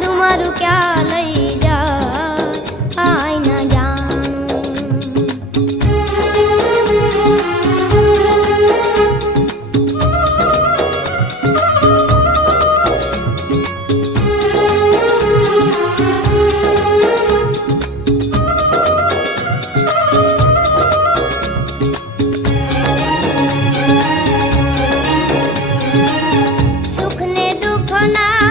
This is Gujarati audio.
લાડુ મારું ક્યાં લઈ જા આઈ ના જાણું. સુખ ને દુઃખ ના